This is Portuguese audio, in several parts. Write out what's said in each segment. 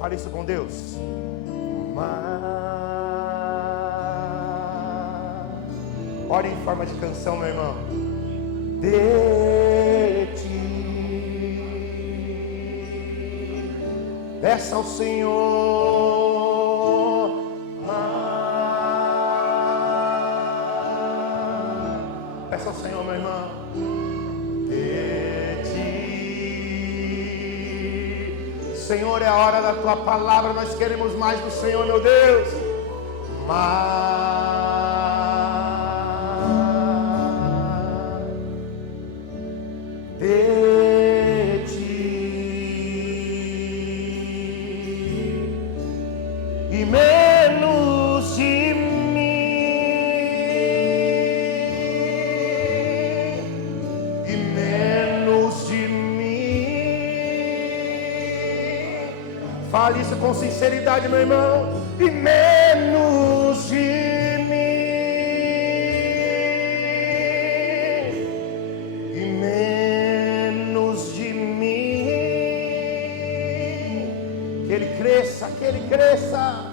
Fale isso com Deus. Ore em forma de canção, meu irmão. De ti, peça ao Senhor mais. Peça ao Senhor, meu irmão. De ti, Senhor, é a hora da tua palavra. Nós queremos mais do Senhor, meu Deus. De ti e menos de mim, e menos de mim. Fale isso com sinceridade, meu irmão. E menos de que Ele cresça,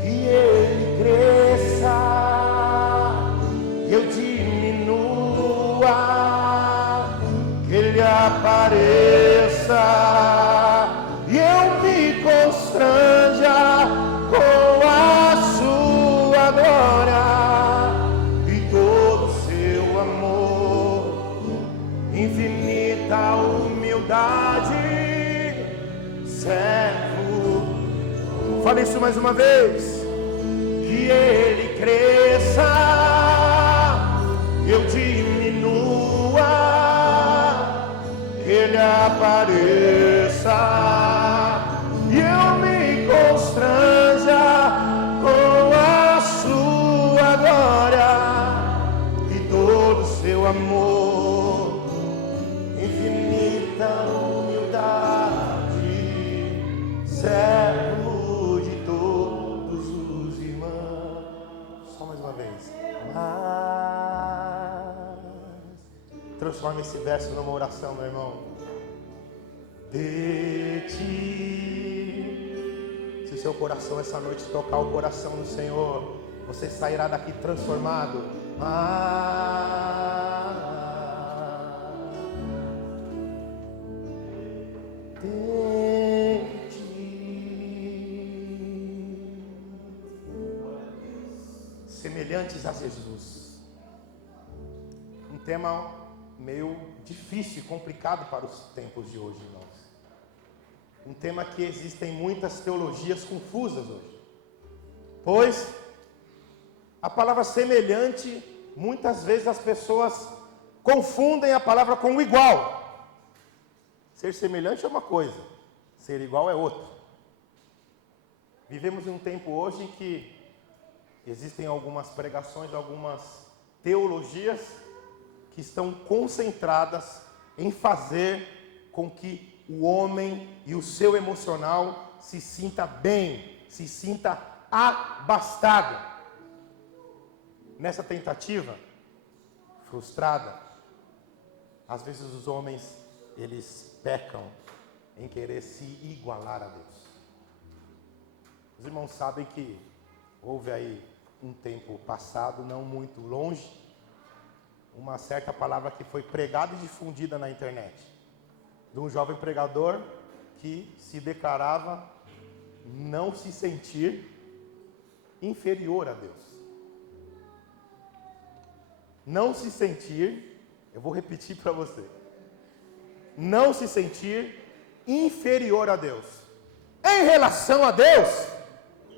que Ele cresça, que eu diminua, que Ele apareça, e eu me constranja com a sua glória e todo o seu amor, infinita humildade, servo. Fale isso mais uma vez. Que Ele cresça, eu diminua, que Ele apareça, e eu me constranja com a sua glória e todo o seu amor, infinita humildade, servo. Transforma esse verso numa oração, meu irmão. De ti. Se o seu coração essa noite tocar o coração do Senhor, você sairá daqui transformado. De ti. Semelhantes a Jesus. Um tema meio difícil e complicado para os tempos de hoje, irmãos. Um tema que existem muitas teologias confusas hoje. Pois a palavra semelhante, muitas vezes as pessoas confundem a palavra com igual. Ser semelhante é uma coisa, ser igual é outra. Vivemos em um tempo hoje em que existem algumas pregações, algumas teologias que estão concentradas em fazer com que o homem e o seu emocional se sinta bem, se sinta abastado. Nessa tentativa frustrada, às vezes os homens, eles pecam em querer se igualar a Deus. Os irmãos sabem que houve aí um tempo passado, não muito longe, uma certa palavra que foi pregada e difundida na internet, de um jovem pregador que se declarava não se sentir inferior a Deus. Não se sentir, eu vou repetir para você, não se sentir inferior a Deus. Em relação a Deus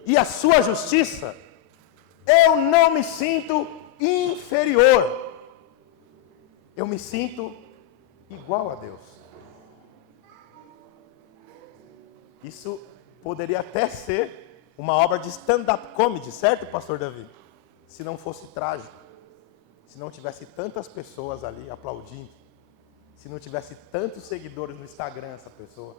e a sua justiça, eu não me sinto inferior. Eu me sinto igual a Deus. Isso poderia até ser uma obra de stand-up comedy, certo, pastor Davi? Se não fosse trágico. Se não tivesse tantas pessoas ali aplaudindo. Se não tivesse tantos seguidores no Instagram, essa pessoa.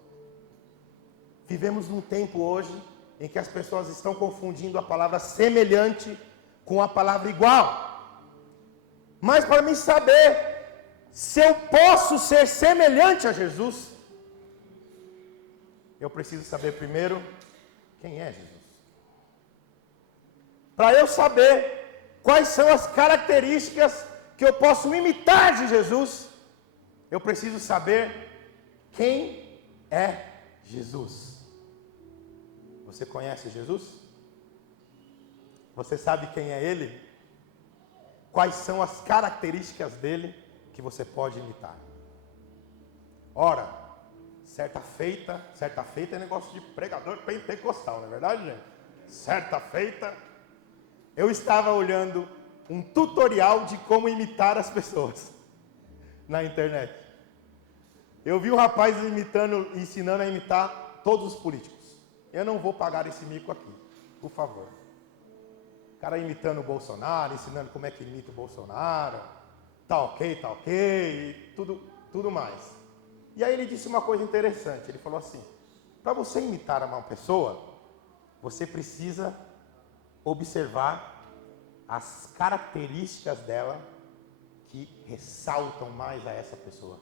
Vivemos num tempo hoje em que as pessoas estão confundindo a palavra semelhante com a palavra igual. Mas para mim saber se eu posso ser semelhante a Jesus, eu preciso saber primeiro quem é Jesus. Para eu saber quais são as características que eu posso imitar de Jesus, eu preciso saber quem é Jesus. Você conhece Jesus? Você sabe quem é Ele? Quais são as características dele que você pode imitar? Ora, certa feita é negócio de pregador pentecostal, não é verdade, gente? Certa feita, eu estava olhando um tutorial de como imitar as pessoas na internet. Eu vi um rapaz ensinando a imitar todos os políticos. Eu não vou pagar esse mico aqui, por favor. O cara imitando o Bolsonaro, ensinando como é que imita o Bolsonaro, tá ok, e tudo mais. E aí ele disse uma coisa interessante, ele falou assim, para você imitar uma pessoa, você precisa observar as características dela que ressaltam mais a essa pessoa.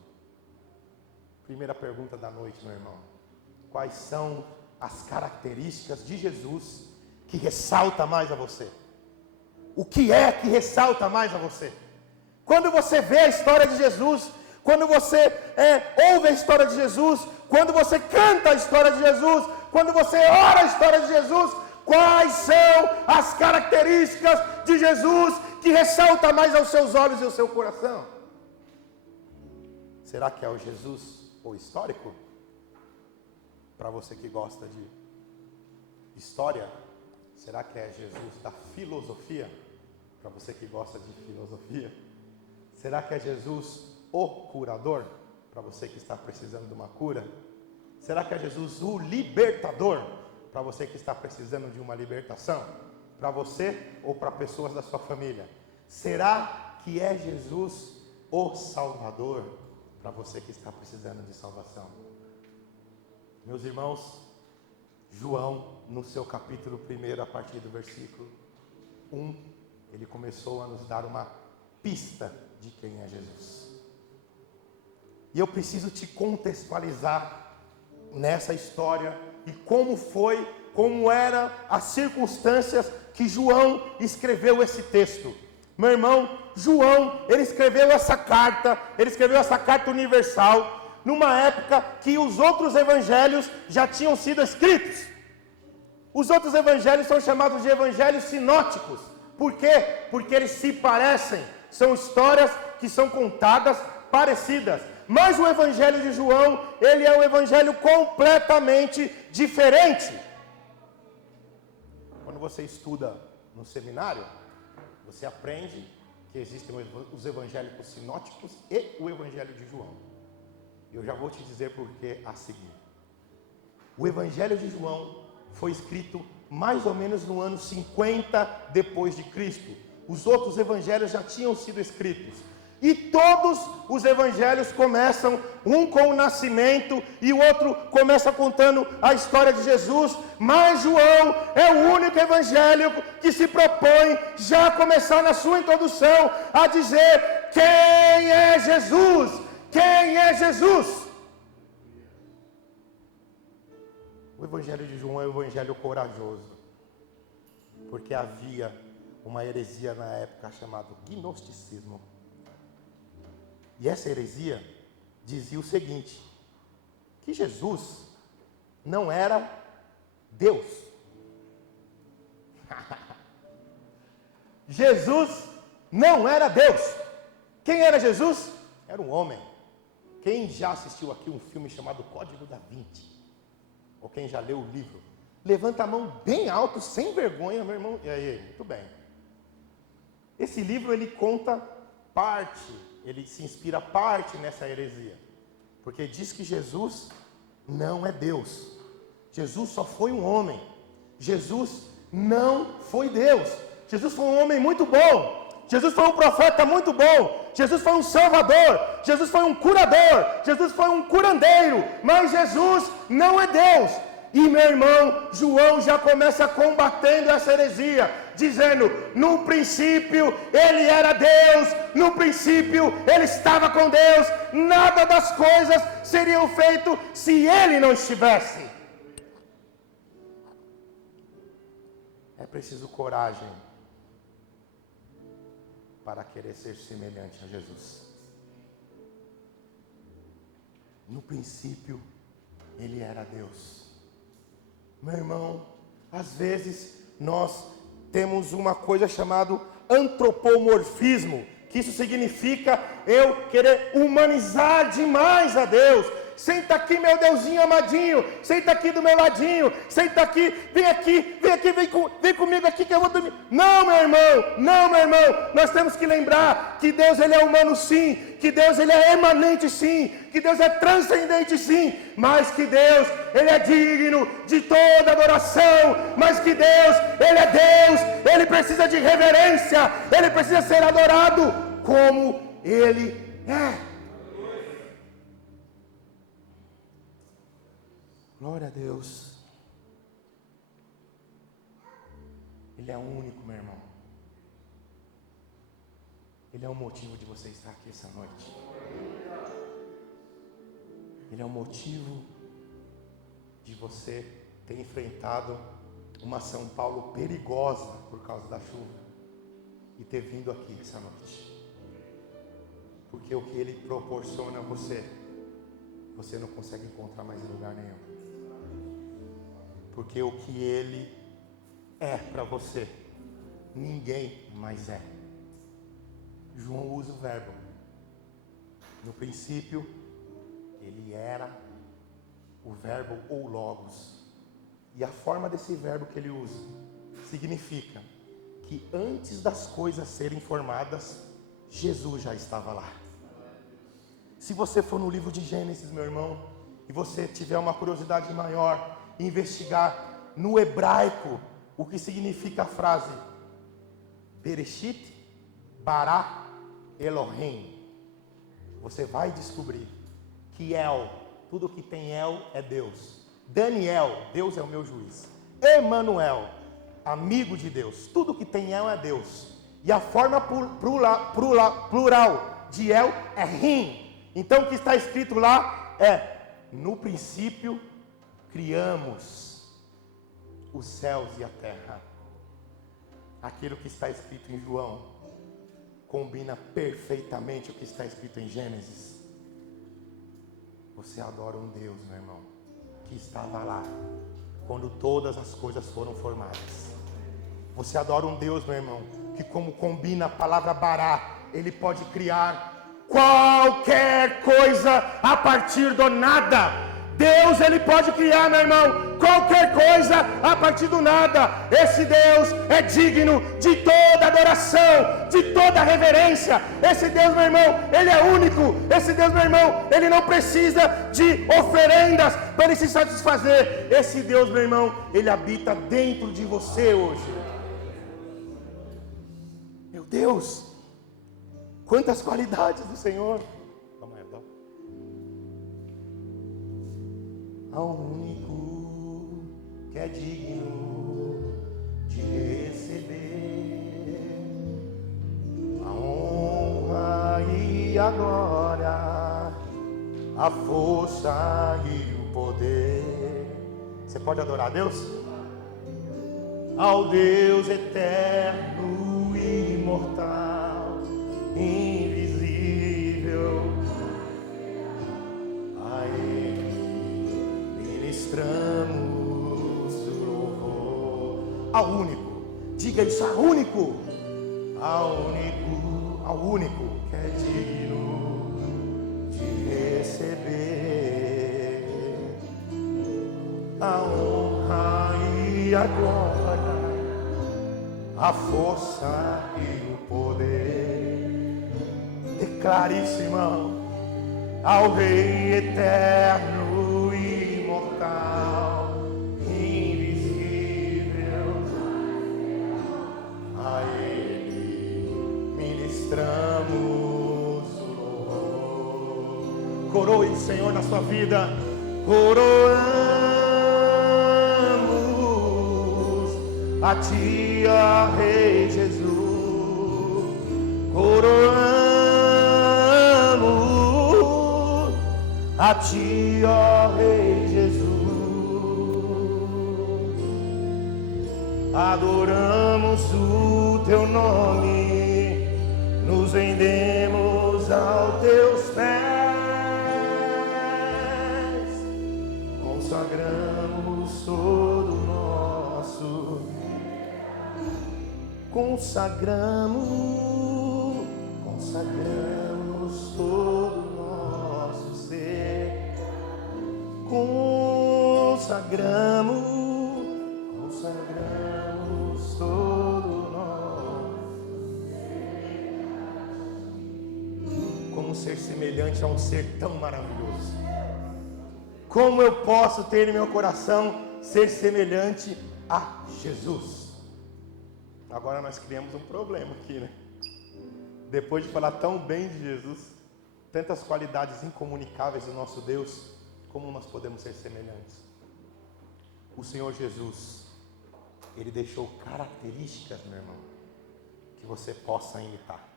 Primeira pergunta da noite, meu irmão. Quais são as características de Jesus que ressalta mais a você? O que é que ressalta mais a você? Quando você vê a história de Jesus, quando você ouve a história de Jesus, quando você canta a história de Jesus, quando você ora a história de Jesus, quais são as características de Jesus que ressalta mais aos seus olhos e ao seu coração? Será que é o Jesus o histórico? Para você que gosta de história, será que é Jesus da filosofia? Para você que gosta de filosofia, será que é Jesus o curador? Para você que está precisando de uma cura, será que é Jesus o libertador? Para você que está precisando de uma libertação? Para você ou para pessoas da sua família? Será que é Jesus o Salvador? Para você que está precisando de salvação? Meus irmãos, João, no seu capítulo 1, a partir do versículo 1, ele começou a nos dar uma pista de quem é Jesus. E eu preciso te contextualizar nessa história e como eram as circunstâncias que João escreveu esse texto. Meu irmão, João, ele escreveu essa carta universal, numa época que os outros evangelhos já tinham sido escritos. Os outros evangelhos são chamados de evangelhos sinóticos. Por quê? Porque eles se parecem, são histórias que são contadas parecidas. Mas o evangelho de João, ele é um evangelho completamente diferente. Quando você estuda no seminário, você aprende que existem os evangélicos sinóticos e o evangelho de João. Eu já vou te dizer por que a seguir. O evangelho de João foi escrito mais ou menos no ano 50 depois de Cristo. Os outros evangelhos já tinham sido escritos. E todos os evangelhos começam, um com o nascimento e o outro começa contando a história de Jesus, mas João é o único evangelho que se propõe já a começar na sua introdução a dizer quem é Jesus, quem é Jesus. O evangelho de João é um evangelho corajoso, porque havia uma heresia na época chamada gnosticismo. E essa heresia dizia o seguinte, que Jesus não era Deus. Jesus não era Deus. Quem era Jesus? Era um homem. Quem já assistiu aqui um filme chamado Código da Vinci? Ou quem já leu o livro? Levanta a mão bem alto, sem vergonha, meu irmão. E aí, muito bem. Esse livro, ele conta parte, ele se inspira parte nessa heresia. Porque diz que Jesus não é Deus. Jesus só foi um homem. Jesus não foi Deus. Jesus foi um homem muito bom. Jesus foi um profeta muito bom. Jesus foi um salvador. Jesus foi um curador. Jesus foi um curandeiro. Mas Jesus não é Deus. E meu irmão, João já começa combatendo essa heresia, dizendo, no princípio ele era Deus, no princípio ele estava com Deus, nada das coisas seriam feitas se ele não estivesse. É preciso coragem para querer ser semelhante a Jesus. No princípio ele era Deus. Meu irmão, às vezes nós temos uma coisa chamada antropomorfismo, que isso significa eu querer humanizar demais a Deus. Senta aqui, meu Deusinho amadinho, senta aqui do meu ladinho, senta aqui, vem comigo aqui que eu vou dormir. Não, meu irmão, nós temos que lembrar que Deus ele é humano sim, que Deus ele é emanente sim, que Deus é transcendente sim, mas que Deus ele é digno de toda adoração, mas que Deus ele é Deus, ele precisa de reverência, ele precisa ser adorado como ele é. Glória a Deus. Ele é único, meu irmão. Ele é o motivo de você estar aqui essa noite. Ele é o motivo de você ter enfrentado uma São Paulo perigosa por causa da chuva e ter vindo aqui essa noite. Porque o que ele proporciona a você, você não consegue encontrar mais em lugar nenhum. Porque o que ele é para você, ninguém mais é. João usa o verbo. No princípio, ele era o verbo ou logos. E a forma desse verbo que ele usa significa que antes das coisas serem formadas, Jesus já estava lá. Se você for no livro de Gênesis, meu irmão, e você tiver uma curiosidade maior, investigar no hebraico o que significa a frase Bereshit bara Elohim, você vai descobrir que El, tudo que tem El é Deus. Daniel, Deus é o meu juiz. Emanuel, amigo de Deus, tudo que tem El é Deus. E a forma plural de El é Rim. Então o que está escrito lá é: no princípio criamos os céus e a terra. Aquilo que está escrito em João combina perfeitamente o que está escrito em Gênesis. Você adora um Deus, meu irmão, que estava lá quando todas as coisas foram formadas. Você adora um Deus, meu irmão, que como combina a palavra bará, ele pode criar qualquer coisa a partir do nada. Deus, ele pode criar, meu irmão, qualquer coisa a partir do nada. Esse Deus é digno de toda adoração, de toda reverência. Esse Deus, meu irmão, Ele é único. Esse Deus, meu irmão, Ele não precisa de oferendas para Ele se satisfazer. Esse Deus, meu irmão, Ele habita dentro de você hoje. Meu Deus, quantas qualidades do Senhor. Ao único que é digno de receber a honra e a glória, a força e o poder. Você pode adorar a Deus? Ao Deus eterno e imortal, invisível, a Ele ministramos o louvor. Ao único, diga isso, ao único, ao único que é digno de receber a honra e a glória, a força e o poder. Declare isso, irmão. Ao Rei eterno e imortal, invisível, a Ele ministramos o louvor. Coroe o Senhor na sua vida. Coroamos a Ti, ó Rei Jesus. Coroamos a Ti, ó Rei Jesus. Adoramos o Teu nome, nos rendemos aos Teus pés, consagramos todo nosso, consagramos todo nosso ser, consagramos todo nosso ser. Como ser semelhante a um ser tão maravilhoso? Como eu posso ter em meu coração ser semelhante a Jesus? Agora nós criamos um problema aqui, né? Depois de falar tão bem de Jesus, tantas qualidades incomunicáveis do nosso Deus, como nós podemos ser semelhantes? O Senhor Jesus, Ele deixou características, meu irmão, que você possa imitar.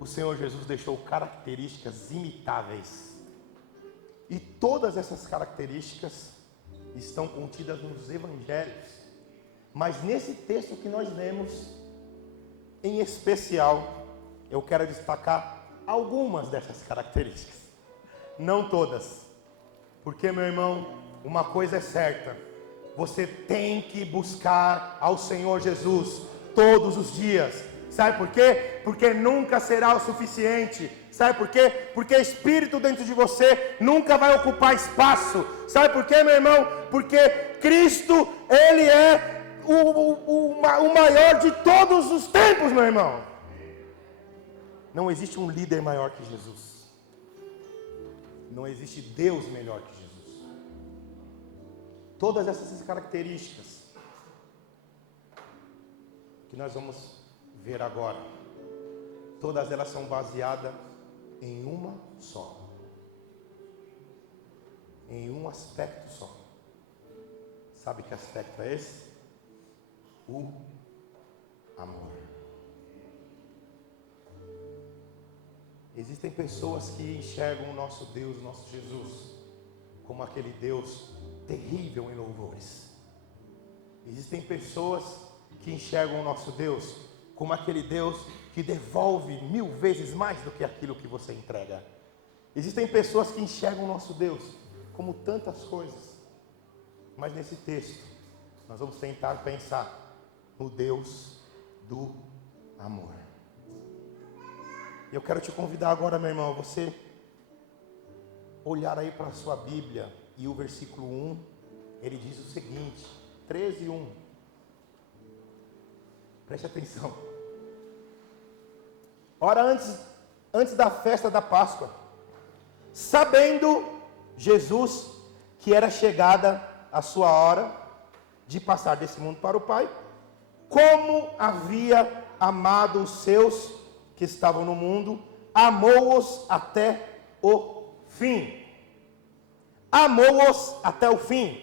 O Senhor Jesus deixou características imitáveis. E todas essas características estão contidas nos evangelhos. Mas nesse texto que nós lemos, em especial, eu quero destacar algumas dessas características. Não todas. Porque, meu irmão, uma coisa é certa: você tem que buscar ao Senhor Jesus todos os dias. Sabe por quê? Porque nunca será o suficiente. Sabe por quê? Porque Espírito dentro de você nunca vai ocupar espaço. Sabe por quê, meu irmão? Porque Cristo, Ele é o maior de todos os tempos, meu irmão. Não existe um líder maior que Jesus. Não existe Deus melhor que Jesus. Todas essas características que nós vamos ver agora, todas elas são baseadas em uma só, em um aspecto só. Sabe que aspecto é esse? O amor. Existem pessoas que enxergam o nosso Deus, o nosso Jesus, como aquele Deus terrível em louvores. Existem pessoas que enxergam o nosso Deus como aquele Deus que devolve 1000 vezes mais do que aquilo que você entrega. Existem pessoas que enxergam o nosso Deus como tantas coisas. Mas nesse texto, nós vamos tentar pensar no Deus do amor. Eu quero te convidar agora, meu irmão, a você olhar aí para a sua Bíblia, e o versículo 1, ele diz o seguinte: 13:1. Preste atenção. Ora, antes da festa da Páscoa, sabendo Jesus que era chegada a sua hora de passar desse mundo para o Pai, como havia amado os seus que estavam no mundo, amou-os até o fim. Amou-os até o fim.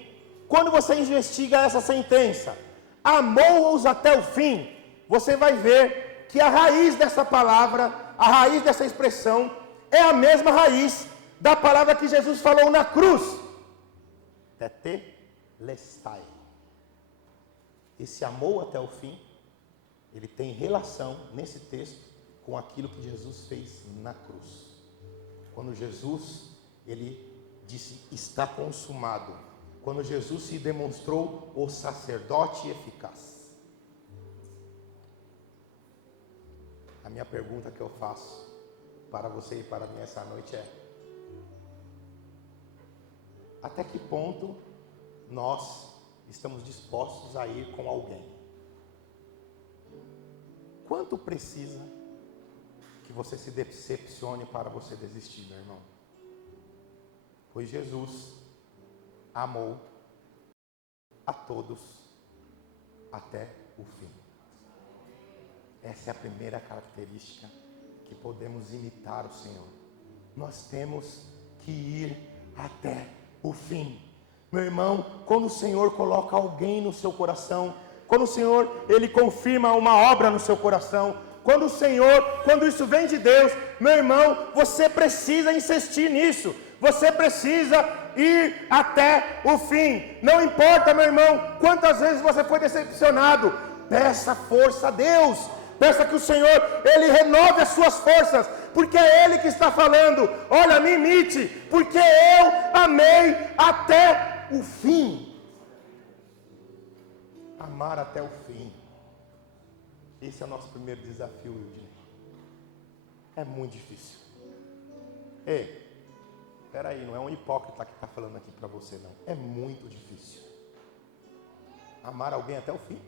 Quando você investiga essa sentença, amou-os até o fim, você vai ver que a raiz dessa palavra, a raiz dessa expressão, é a mesma raiz da palavra que Jesus falou na cruz. Tetelestai. Esse amou até o fim, ele tem relação nesse texto com aquilo que Jesus fez na cruz. Quando Jesus, ele disse, está consumado. Quando Jesus se demonstrou o sacerdote eficaz. A minha pergunta que eu faço para você e para mim essa noite é: até que ponto nós estamos dispostos a ir com alguém? Quanto precisa que você se decepcione para você desistir, meu irmão? Pois Jesus amou a todos até o fim. Essa é a primeira característica que podemos imitar o Senhor. Nós temos que ir até o fim. Meu irmão, quando o Senhor coloca alguém no seu coração, quando o Senhor, ele confirma uma obra no seu coração, quando isso vem de Deus, meu irmão, você precisa insistir nisso. Você precisa ir até o fim. Não importa, meu irmão, quantas vezes você foi decepcionado. Peça força a Deus. Peça que o Senhor, ele renove as suas forças, porque é Ele que está falando. Olha, me imite, porque eu amei até o fim. Amar até o fim. Esse é o nosso primeiro desafio, Eugênio. É muito difícil. Ei, peraí, não é um hipócrita que está falando aqui para você, não. É muito difícil. Amar alguém até o fim.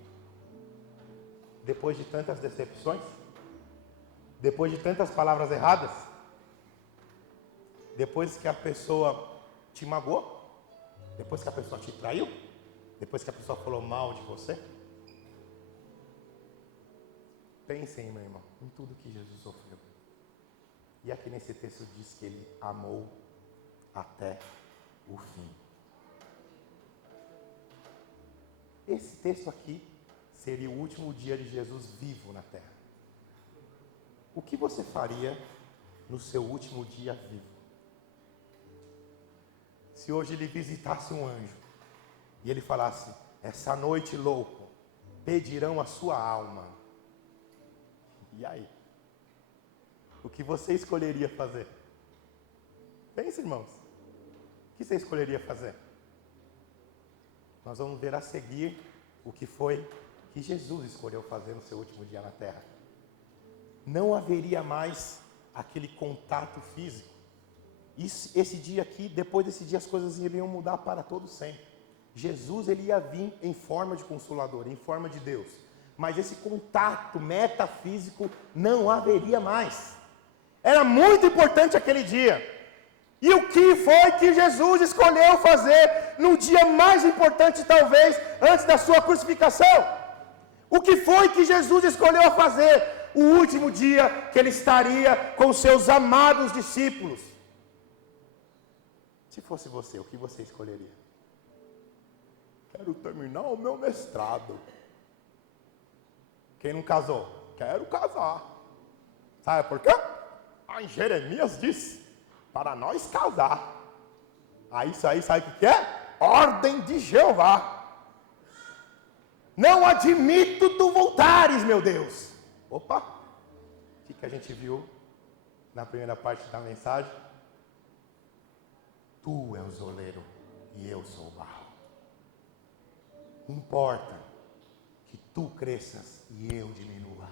Depois de tantas decepções, depois de tantas palavras erradas, depois que a pessoa te magoou, depois que a pessoa te traiu, depois que a pessoa falou mal de você. Pensem, meu irmão, em tudo que Jesus sofreu. E aqui nesse texto diz que ele amou até o fim. Esse texto aqui seria o último dia de Jesus vivo na terra. O que você faria no seu último dia vivo? Se hoje ele visitasse um anjo e ele falasse: essa noite, louco, pedirão a sua alma. E aí? O que você escolheria fazer? Pensa, irmãos. O que você escolheria fazer? Nós vamos ver a seguir o que foi que Jesus escolheu fazer no seu último dia na terra. Não haveria mais aquele contato físico. Esse dia aqui, depois desse dia, as coisas iriam mudar para todo sempre. Jesus, ele ia vir em forma de Consolador, em forma de Deus. Mas esse contato metafísico não haveria mais. Era muito importante aquele dia. E o que foi que Jesus escolheu fazer no dia mais importante, talvez, antes da sua crucificação? O que foi que Jesus escolheu fazer? O último dia que ele estaria com seus amados discípulos. Se fosse você, o que você escolheria? Quero terminar o meu mestrado. Quem não casou? Quero casar. Sabe por quê? Em Jeremias diz, para nós casar. Aí isso aí, sabe o que é? Ordem de Jeová. Não admito tu voltares, meu Deus. Opa! O que a gente viu na primeira parte da mensagem? Tu és o oleiro e eu sou o barro. Importa que tu cresças e eu diminua.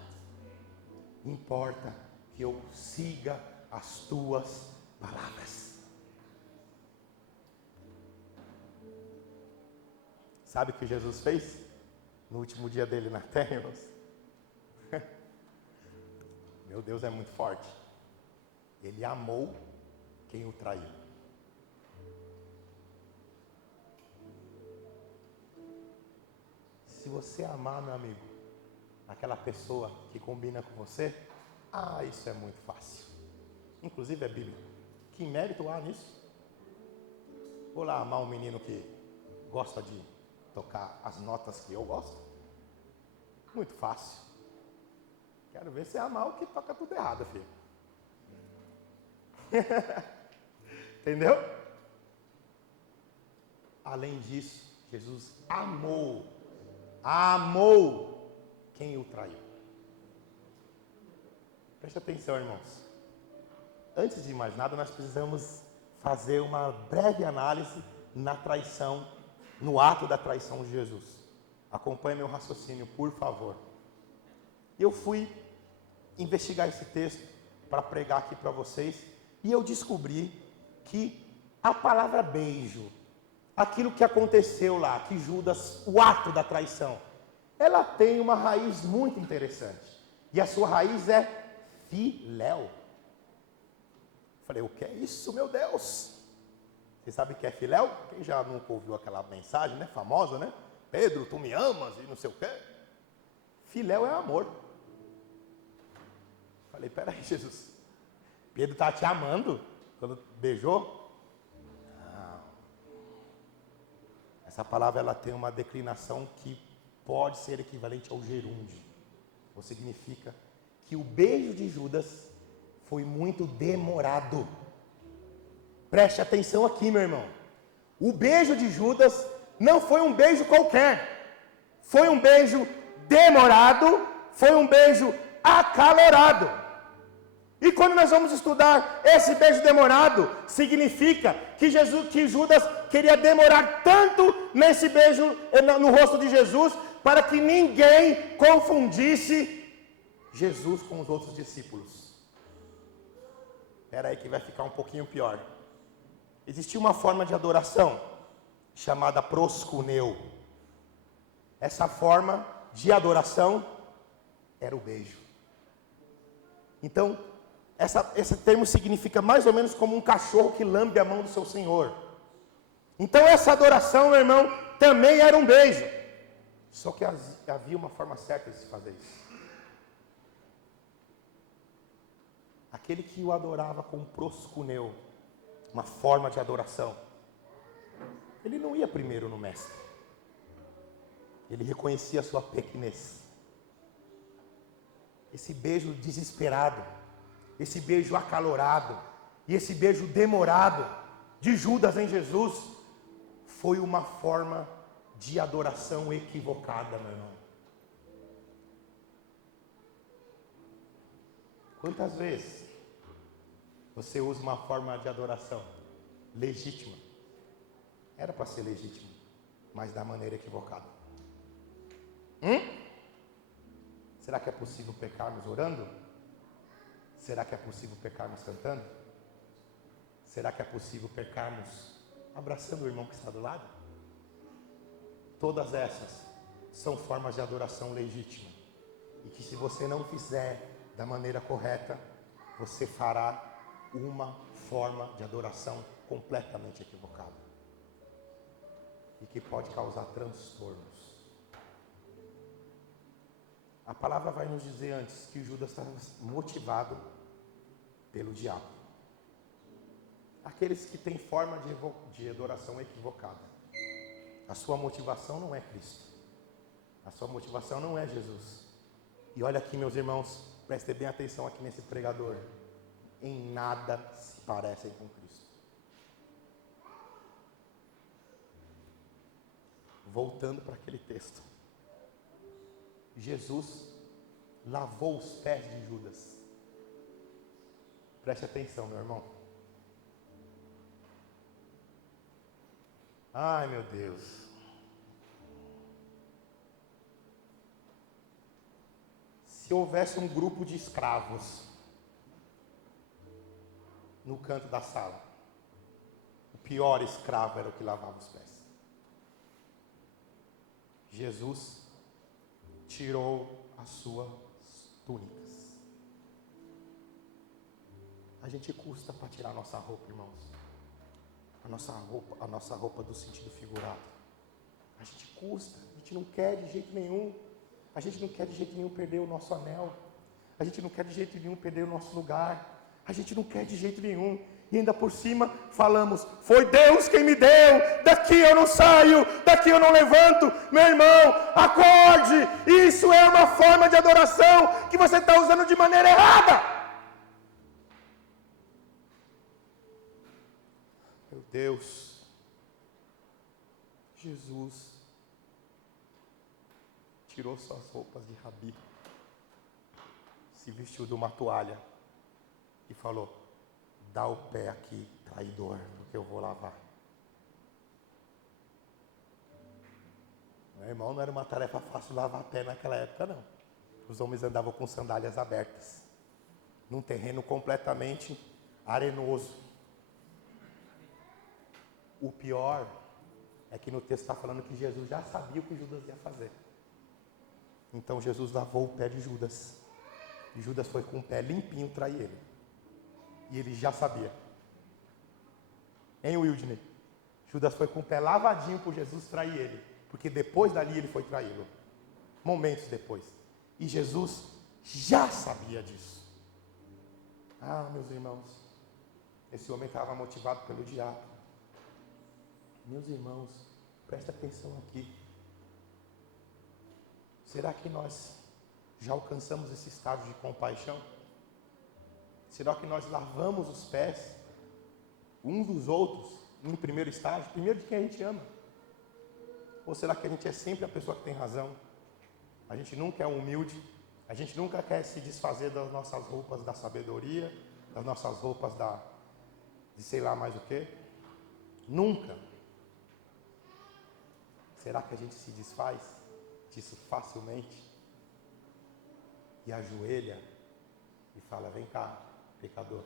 Importa que eu siga as tuas palavras. Sabe o que Jesus fez no último dia dele na terra, irmãos? Meu Deus é muito forte. Ele amou quem o traiu. Se você amar, meu amigo, aquela pessoa que combina com você, isso é muito fácil. Inclusive é bíblico. Que mérito há nisso? Vou lá amar um menino que gosta de tocar as notas que eu gosto? Muito fácil. Quero ver você amar o que toca tudo errado, filho. Entendeu? Além disso, Jesus amou quem o traiu. Preste atenção, irmãos. Antes de mais nada, nós precisamos fazer uma breve análise na traição, no ato da traição de Jesus. Acompanhe meu raciocínio, por favor. Eu fui investigar esse texto para pregar aqui para vocês e eu descobri que a palavra beijo, aquilo que aconteceu lá, que Judas, o ato da traição, ela tem uma raiz muito interessante. E a sua raiz é filéu. Falei, o que é isso, meu Deus? Você sabe o que é filéu? Quem já nunca ouviu aquela mensagem, né? Famosa, né? Pedro, tu me amas e não sei o quê. Filéu é amor. Falei, peraí, Jesus. Pedro está te amando quando beijou? Não. Essa palavra ela tem uma declinação que pode ser equivalente ao gerúndio. Ou significa que o beijo de Judas foi muito demorado. Preste atenção aqui, meu irmão. O beijo de Judas não foi um beijo qualquer. Foi um beijo demorado, foi um beijo acalorado. E quando nós vamos estudar esse beijo demorado, significa que Judas queria demorar tanto nesse beijo no rosto de Jesus, para que ninguém confundisse Jesus com os outros discípulos. Espera aí que vai ficar um pouquinho pior. Existia uma forma de adoração chamada proscuneu. Essa forma de adoração era o beijo. Então, esse termo significa mais ou menos como um cachorro que lambe a mão do seu senhor. Então essa adoração, meu irmão, também era um beijo. Só que havia uma forma certa de se fazer isso. Aquele que o adorava com proscuneu, uma forma de adoração, ele não ia primeiro no mestre. Ele reconhecia a sua pequenez. Esse beijo desesperado, esse beijo acalorado e esse beijo demorado de Judas em Jesus foi uma forma de adoração equivocada, meu irmão. Quantas vezes você usa uma forma de adoração legítima? Era para ser legítima, mas da maneira equivocada. Será que é possível pecarmos orando? Será que é possível pecarmos cantando? Será que é possível pecarmos abraçando o irmão que está do lado? Todas essas são formas de adoração legítima. E que se você não fizer da maneira correta, você fará uma forma de adoração completamente equivocada. E que pode causar transtornos. A palavra vai nos dizer antes que Judas estava motivado pelo diabo. Aqueles que têm forma de adoração equivocada. A sua motivação não é Cristo. A sua motivação não é Jesus. E olha aqui, meus irmãos, prestem bem atenção aqui nesse pregador. Em nada se parecem com Cristo. Voltando para aquele texto. Jesus lavou os pés de Judas. Preste atenção, meu irmão. Ai, meu Deus. Se houvesse um grupo de escravos no canto da sala, o pior escravo era o que lavava os pés. Jesus tirou as suas túnicas. A gente custa para tirar a nossa roupa, irmãos. A nossa roupa do sentido figurado. A gente custa, a gente não quer de jeito nenhum. A gente não quer de jeito nenhum perder o nosso anel. A gente não quer de jeito nenhum perder o nosso lugar. A gente não quer de jeito nenhum. E ainda por cima falamos, foi Deus quem me deu, daqui eu não saio, daqui eu não levanto. Meu irmão, acorde, isso é uma forma de adoração que você está usando de maneira errada. Meu Deus, Jesus tirou suas roupas de rabi, se vestiu de uma toalha e falou, dá o pé aqui, traidor, porque eu vou lavar. Meu irmão, não era uma tarefa fácil lavar pé naquela época, não. Os homens andavam com sandálias abertas, num terreno completamente arenoso. O pior é que no texto está falando que Jesus já sabia o que Judas ia fazer. Então Jesus lavou o pé de Judas. E Judas foi com o pé limpinho trair ele. E ele já sabia. Hein, Wildney? Judas foi com o pé lavadinho por Jesus trair ele. Porque depois dali ele foi traí-lo. Momentos depois. E Jesus já sabia disso. Ah, meus irmãos. Esse homem estava motivado pelo diabo. Meus irmãos, presta atenção aqui. Será que nós já alcançamos esse estado de compaixão? Será que nós lavamos os pés uns dos outros no primeiro estágio? Primeiro de quem a gente ama? Ou será que a gente é sempre a pessoa que tem razão? A gente nunca é humilde? A gente nunca quer se desfazer das nossas roupas da sabedoria, das nossas roupas de sei lá mais o quê? Nunca. Será que a gente se desfaz disso facilmente? E ajoelha e fala, vem cá, pecador,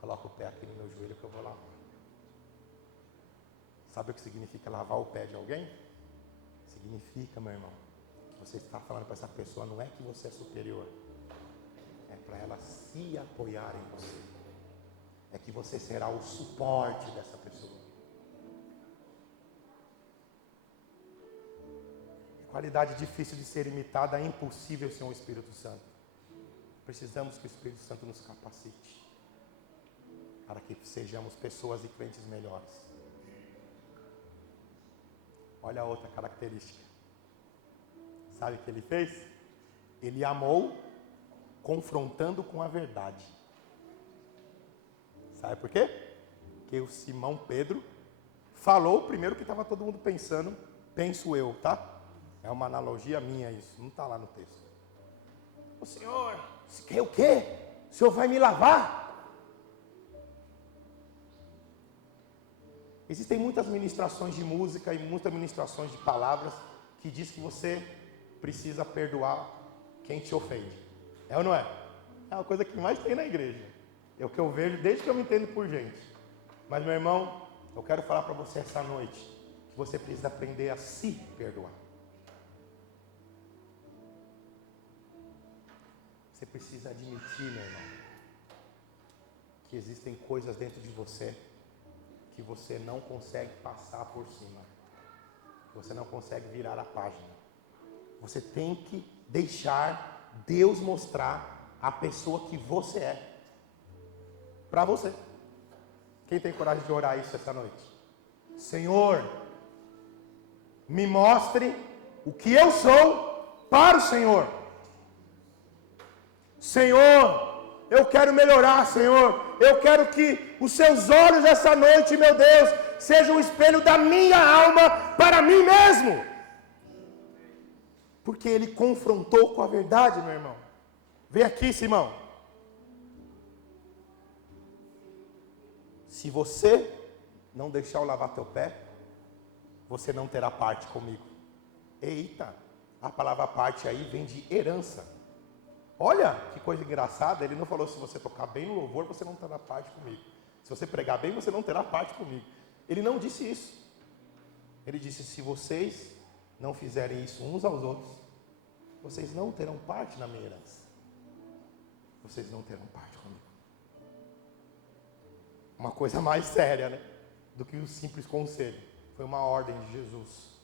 coloca o pé aqui no meu joelho que eu vou lavar. Sabe o que significa lavar o pé de alguém? Significa, meu irmão, que você está falando para essa pessoa, não é que você é superior, é para ela se apoiar em você. É que você será o suporte dessa pessoa. Qualidade difícil de ser imitada, é impossível sem o Espírito Santo. Precisamos que o Espírito Santo nos capacite para que sejamos pessoas e crentes melhores. Olha a outra característica. Sabe o que ele fez? Ele amou confrontando com a verdade. Sabe por quê? Porque o Simão Pedro falou primeiro que estava todo mundo pensando, penso eu, tá? É uma analogia minha isso, não está lá no texto. O Senhor, você quer o quê? O Senhor vai me lavar? Existem muitas ministrações de música e muitas ministrações de palavras que diz que você precisa perdoar quem te ofende. É ou não é? É uma coisa que mais tem na igreja. É o que eu vejo desde que eu me entendo por gente. Mas, meu irmão, eu quero falar para você essa noite que você precisa aprender a se perdoar. Você precisa admitir, meu irmão, que existem coisas dentro de você que você não consegue passar por cima. Você não consegue virar a página. Você tem que deixar Deus mostrar a pessoa que você é. Para você. Quem tem coragem de orar isso essa noite? Senhor, me mostre o que eu sou para o Senhor. Senhor, eu quero melhorar, Senhor. Eu quero que os seus olhos essa noite, meu Deus, sejam um espelho da minha alma para mim mesmo. Porque ele confrontou com a verdade, meu irmão. Vem aqui, Simão. Se você não deixar eu lavar teu pé, você não terá parte comigo. Eita, a palavra parte aí vem de herança. Olha que coisa engraçada, ele não falou se você tocar bem no louvor, você não terá parte comigo. Se você pregar bem, você não terá parte comigo. Ele não disse isso. Ele disse, se vocês não fizerem isso uns aos outros, vocês não terão parte na minha herança. Vocês não terão parte comigo. Uma coisa mais séria, né? Do que o simples conselho. Foi uma ordem de Jesus.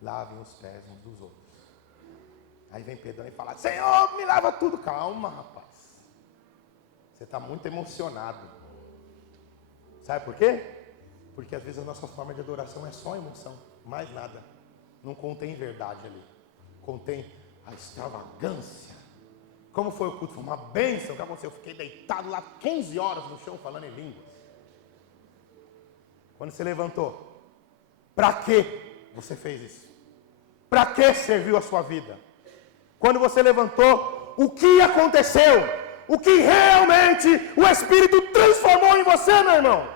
Lavem os pés uns dos outros. Aí vem Pedro e fala: Senhor, me lava tudo. Calma, rapaz. Você está muito emocionado. Sabe por quê? Porque às vezes a nossa forma de adoração é só emoção, mais nada. Não contém verdade ali. Contém a extravagância. Como foi o culto? Foi uma bênção. O que aconteceu? Eu fiquei deitado lá 15 horas no chão falando em línguas. Quando você levantou, para que você fez isso? Para que serviu a sua vida? Quando você levantou, o que aconteceu? O que realmente o Espírito transformou em você, meu irmão?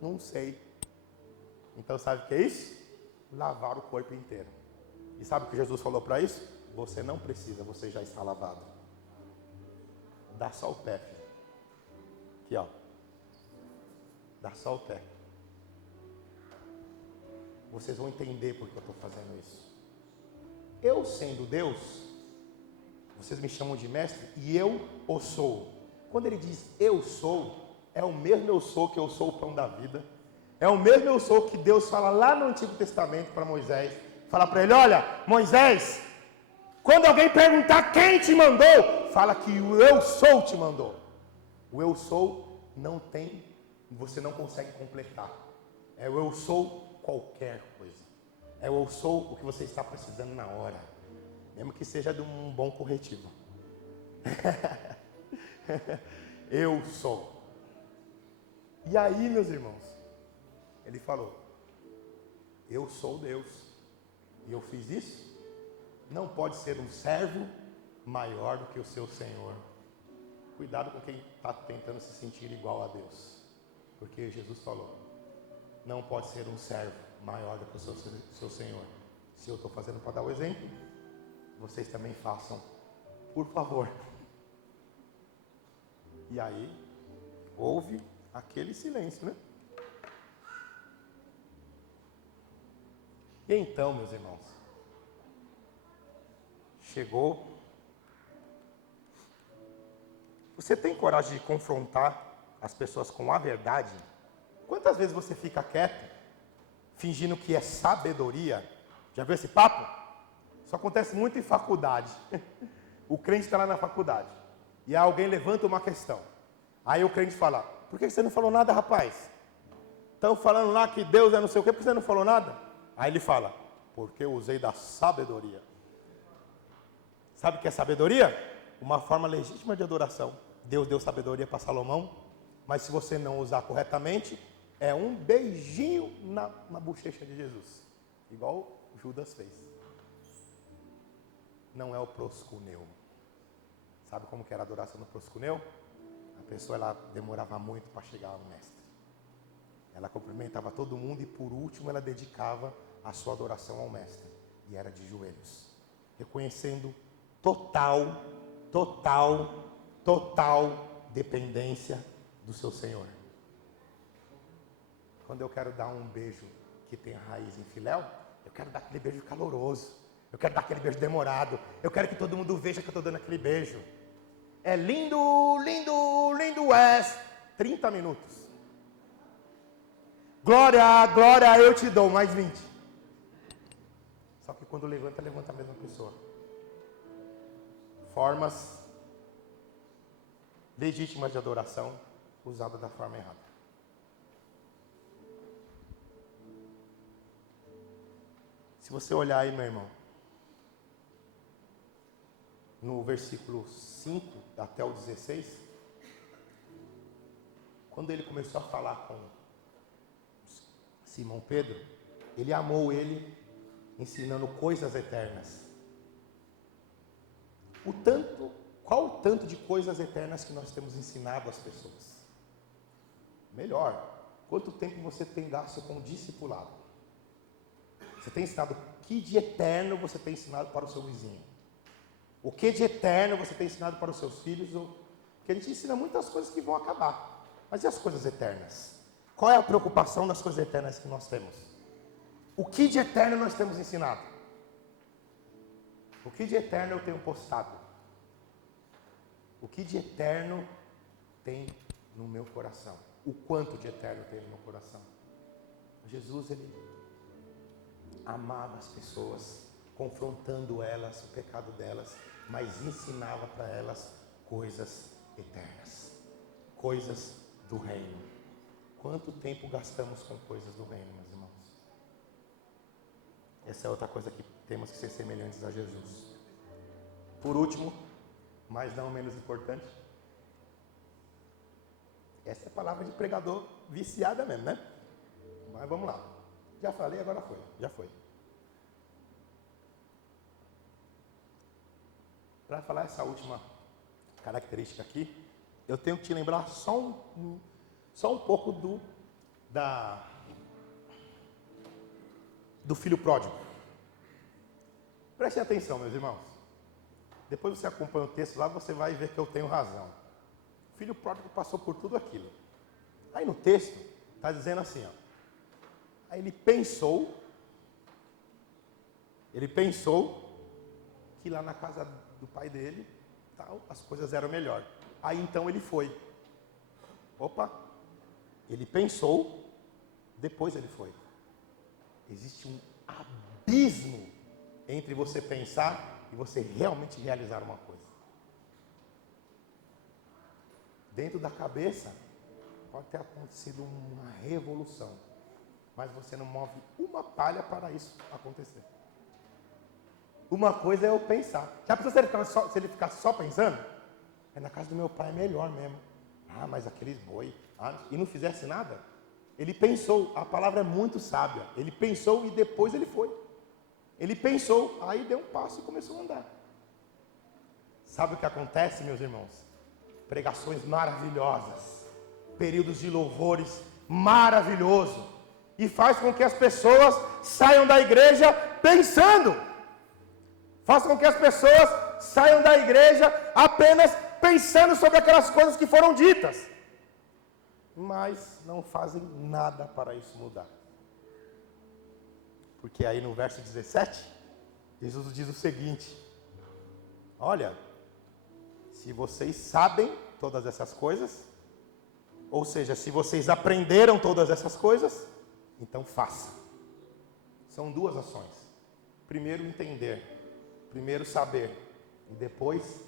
Não sei. Então sabe o que é isso? Lavar o corpo inteiro. E sabe o que Jesus falou para isso? Você não precisa, você já está lavado. Dá só o pé, filho. Aqui, ó. Dá só o pé. Vocês vão entender por que eu estou fazendo isso. Eu sendo Deus, vocês me chamam de mestre e eu o sou. Quando ele diz eu sou, é o mesmo eu sou que eu sou o pão da vida. É o mesmo eu sou que Deus fala lá no Antigo Testamento para Moisés. Fala para ele: olha, Moisés, quando alguém perguntar quem te mandou, fala que o eu sou te mandou. O eu sou não tem, você não consegue completar. É o eu sou qualquer coisa. É o eu sou o que você está precisando na hora. Mesmo que seja de um bom corretivo. Eu sou. E aí, meus irmãos, ele falou: eu sou Deus. E eu fiz isso. Não pode ser um servo maior do que o seu Senhor. Cuidado com quem está tentando se sentir igual a Deus. Porque Jesus falou: não pode ser um servo maior do que o seu Senhor. Se eu estou fazendo para dar o exemplo, vocês também façam, por favor. E aí, houve aquele silêncio, né? E então, meus irmãos, chegou. Você tem coragem de confrontar as pessoas com a verdade? Quantas vezes você fica quieto, fingindo que é sabedoria? Já viu esse papo? Isso acontece muito em faculdade. O crente está lá na faculdade e alguém levanta uma questão. Aí o crente fala: por que você não falou nada, rapaz? Estão falando lá que Deus é não sei o quê, por que você não falou nada? Aí ele fala: porque eu usei da sabedoria. Sabe o que é sabedoria? Uma forma legítima de adoração. Deus deu sabedoria para Salomão, mas se você não usar corretamente, é um beijinho na bochecha de Jesus. Igual Judas fez. Não é o proscuneu. Sabe como que era a adoração no proscuneu? A pessoa, ela demorava muito para chegar ao mestre. Ela cumprimentava todo mundo e por último ela dedicava a sua adoração ao mestre. E era de joelhos, reconhecendo total dependência do seu Senhor. Quando eu quero dar um beijo que tem raiz em filéu, eu quero dar aquele beijo caloroso. Eu quero dar aquele beijo demorado. Eu quero que todo mundo veja que eu estou dando aquele beijo. É lindo, lindo, lindo és. 30 minutos. Glória, glória, eu te dou. Mais 20. Só que quando levanta a mesma pessoa. Formas legítimas de adoração usadas da forma errada. Se você olhar aí, meu irmão, no versículo 5 até o 16, quando ele começou a falar com Simão Pedro, ele amou ele, ensinando coisas eternas. Qual o tanto de coisas eternas que nós temos ensinado às pessoas? Melhor, quanto tempo você tem gasto com o discipulado? Você tem ensinado o que de eterno você tem ensinado para o seu vizinho? O que de eterno você tem ensinado para os seus filhos? Porque a gente ensina muitas coisas que vão acabar. Mas e as coisas eternas? Qual é a preocupação das coisas eternas que nós temos? O que de eterno nós temos ensinado? O que de eterno eu tenho postado? O que de eterno tem no meu coração? O quanto de eterno tem no meu coração? Jesus, ele amava as pessoas, confrontando elas, o pecado delas, mas ensinava para elas coisas eternas, coisas do reino. Quanto tempo gastamos com coisas do reino, meus irmãos? Essa é outra coisa que temos que ser semelhantes a Jesus. Por último, mas não menos importante, essa é a palavra de pregador viciada mesmo, né? Mas vamos lá. Já falei, agora foi. Já foi. Para falar essa última característica aqui, eu tenho que te lembrar só um pouco do filho pródigo. Prestem atenção, meus irmãos. Depois você acompanha o texto lá, você vai ver que eu tenho razão. O filho pródigo passou por tudo aquilo. Aí no texto, está dizendo assim, ó. Aí ele pensou que lá na casa do pai dele, tal, as coisas eram melhor. Aí então ele foi. Opa! Ele pensou, depois ele foi. Existe um abismo entre você pensar e você realmente realizar uma coisa. Dentro da cabeça, pode ter acontecido uma revolução, mas você não move uma palha para isso acontecer. Uma coisa é eu pensar. Já pensou se ele ficar só pensando? Na casa do meu pai é melhor mesmo. Ah, mas aqueles boi. E não fizesse nada? Ele pensou, a palavra é muito sábia. Ele pensou e depois ele foi. Ele pensou, aí deu um passo e começou a andar. Sabe o que acontece, meus irmãos? Pregações maravilhosas, períodos de louvores maravilhoso, e faz com que as pessoas saiam da igreja pensando. Faz com que as pessoas saiam da igreja apenas pensando sobre aquelas coisas que foram ditas, mas não fazem nada para isso mudar. Porque aí no verso 17, Jesus diz o seguinte: olha, se vocês sabem todas essas coisas, ou seja, se vocês aprenderam todas essas coisas, então faça. São duas ações. Primeiro entender, primeiro saber, e depois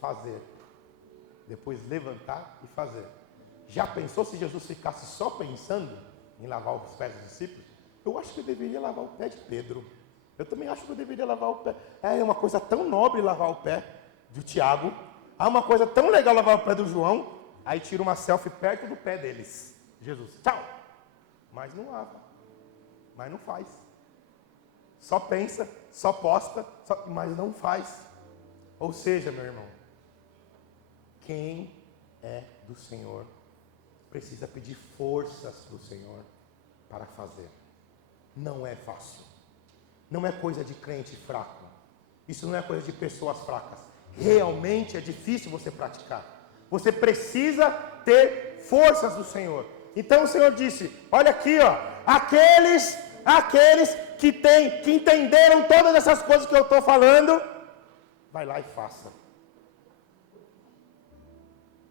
fazer. Depois levantar e fazer. Já pensou se Jesus ficasse só pensando em lavar os pés dos discípulos? Eu acho que eu deveria lavar o pé de Pedro. Eu também acho que eu deveria lavar o pé. É uma coisa tão nobre lavar o pé de Tiago. Há uma coisa tão legal lavar o pé do João. Aí tira uma selfie perto do pé deles. Jesus, tchau. Mas não lava. Mas não faz. Só pensa, só posta, mas não faz. Ou seja, meu irmão, quem é do Senhor precisa pedir forças para o Senhor para fazer. Não é fácil. Não é coisa de crente fraco. Isso não é coisa de pessoas fracas. Realmente é difícil você praticar. Você precisa ter forças do Senhor. Então o Senhor disse: olha aqui, ó, aqueles que entenderam todas essas coisas que eu estou falando, vai lá e faça.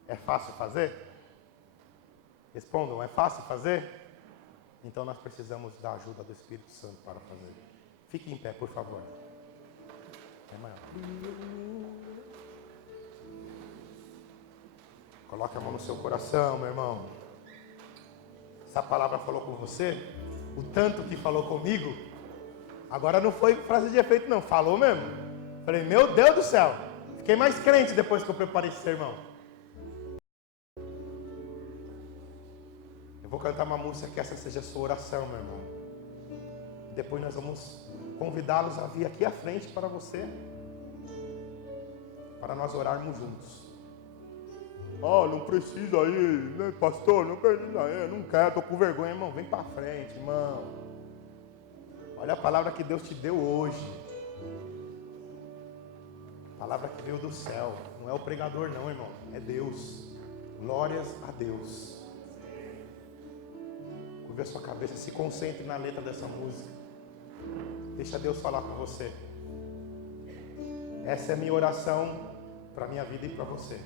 É fácil fazer? Respondam, é fácil fazer? Então nós precisamos da ajuda do Espírito Santo para fazer. Fique em pé, por favor. É maior. Coloque a mão no seu coração, meu irmão. Essa palavra falou com você? O tanto que falou comigo? Agora não foi frase de efeito não, falou mesmo. Falei, meu Deus do céu. Fiquei mais crente depois que eu preparei esse sermão. Eu vou cantar uma música que essa seja a sua oração, meu irmão. Depois nós vamos convidá-los a vir aqui à frente para você, para nós orarmos juntos. Não precisa ir, né, pastor? Não precisa ir, não quero, estou com vergonha, irmão. Vem para frente, irmão. Olha a palavra que Deus te deu hoje. Palavra que veio do céu. Não é o pregador não, irmão. É Deus. Glórias a Deus. Curva a sua cabeça, se concentre na letra dessa música. Deixa Deus falar com você. Essa é a minha oração para a minha vida e para você.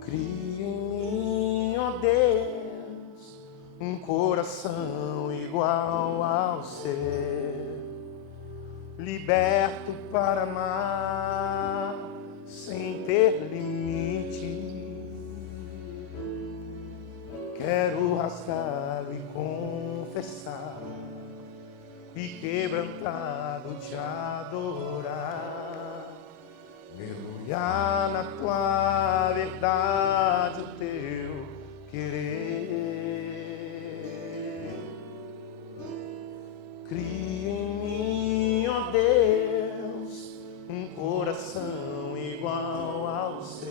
Cria em mim, ó Deus, um coração igual ao seu, liberto para amar sem ter limite. Quero rasgá-lo e confessar, e quebrantado te adorar, mergulhar na tua verdade, o teu querer. Cria em mim, ó Deus, um coração igual ao seu,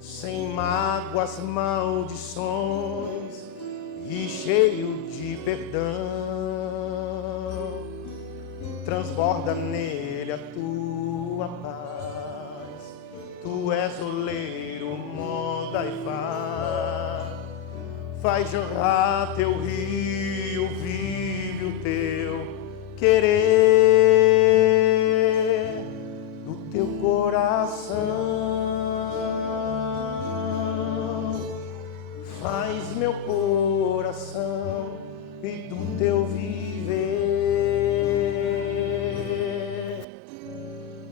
sem mágoas, maldições e cheio de perdão. Transborda nele a tua paz. Tu és oleiro, molda e faz jorrar teu rio, vive o teu querer do teu coração. Faz meu coração e do teu viver.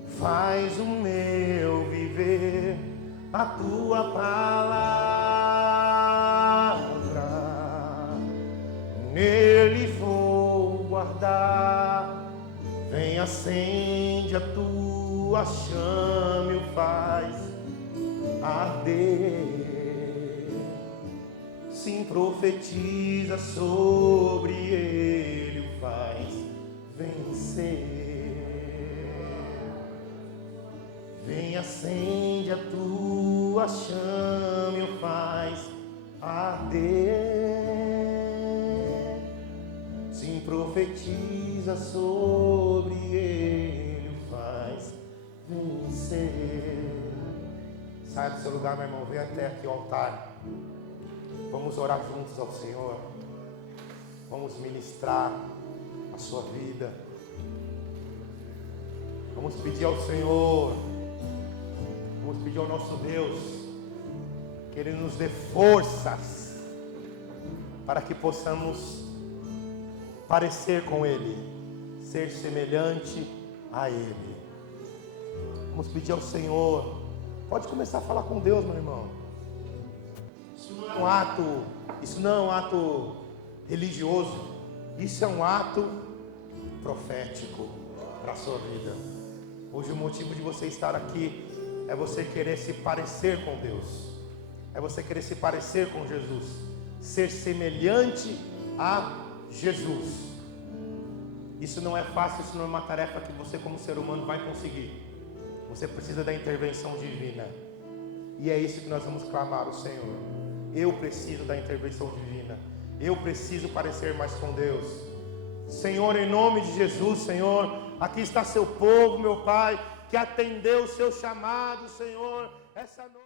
Faz o meu viver a tua palavra. Nele vou guardar. Vem, acende a tua chama e o faz arder. Sim, profetiza sobre ele, o faz vencer. Vem, acende a tua chama e o faz arder. Sim, profetiza sobre ele, o faz vencer. Sai do seu lugar, meu irmão, vem até aqui ao altar. Vamos orar juntos ao Senhor. Vamos ministrar a sua vida. Vamos pedir ao Senhor. Vamos pedir ao nosso Deus que Ele nos dê forças para que possamos parecer com Ele, ser semelhante a Ele. Vamos pedir ao Senhor. Pode começar a falar com Deus, meu irmão. Isso não é um ato religioso, isso é um ato profético para a sua vida. Hoje o motivo de você estar aqui é você querer se parecer com Deus, é você querer se parecer com Jesus, ser semelhante a Jesus. Isso não é fácil, isso não é uma tarefa que você como ser humano vai conseguir. Você precisa da intervenção divina, e é isso que nós vamos clamar ao Senhor. Eu preciso da intervenção divina. Eu preciso parecer mais com Deus. Senhor, em nome de Jesus, Senhor, aqui está seu povo, meu Pai, que atendeu o seu chamado, Senhor, essa noite.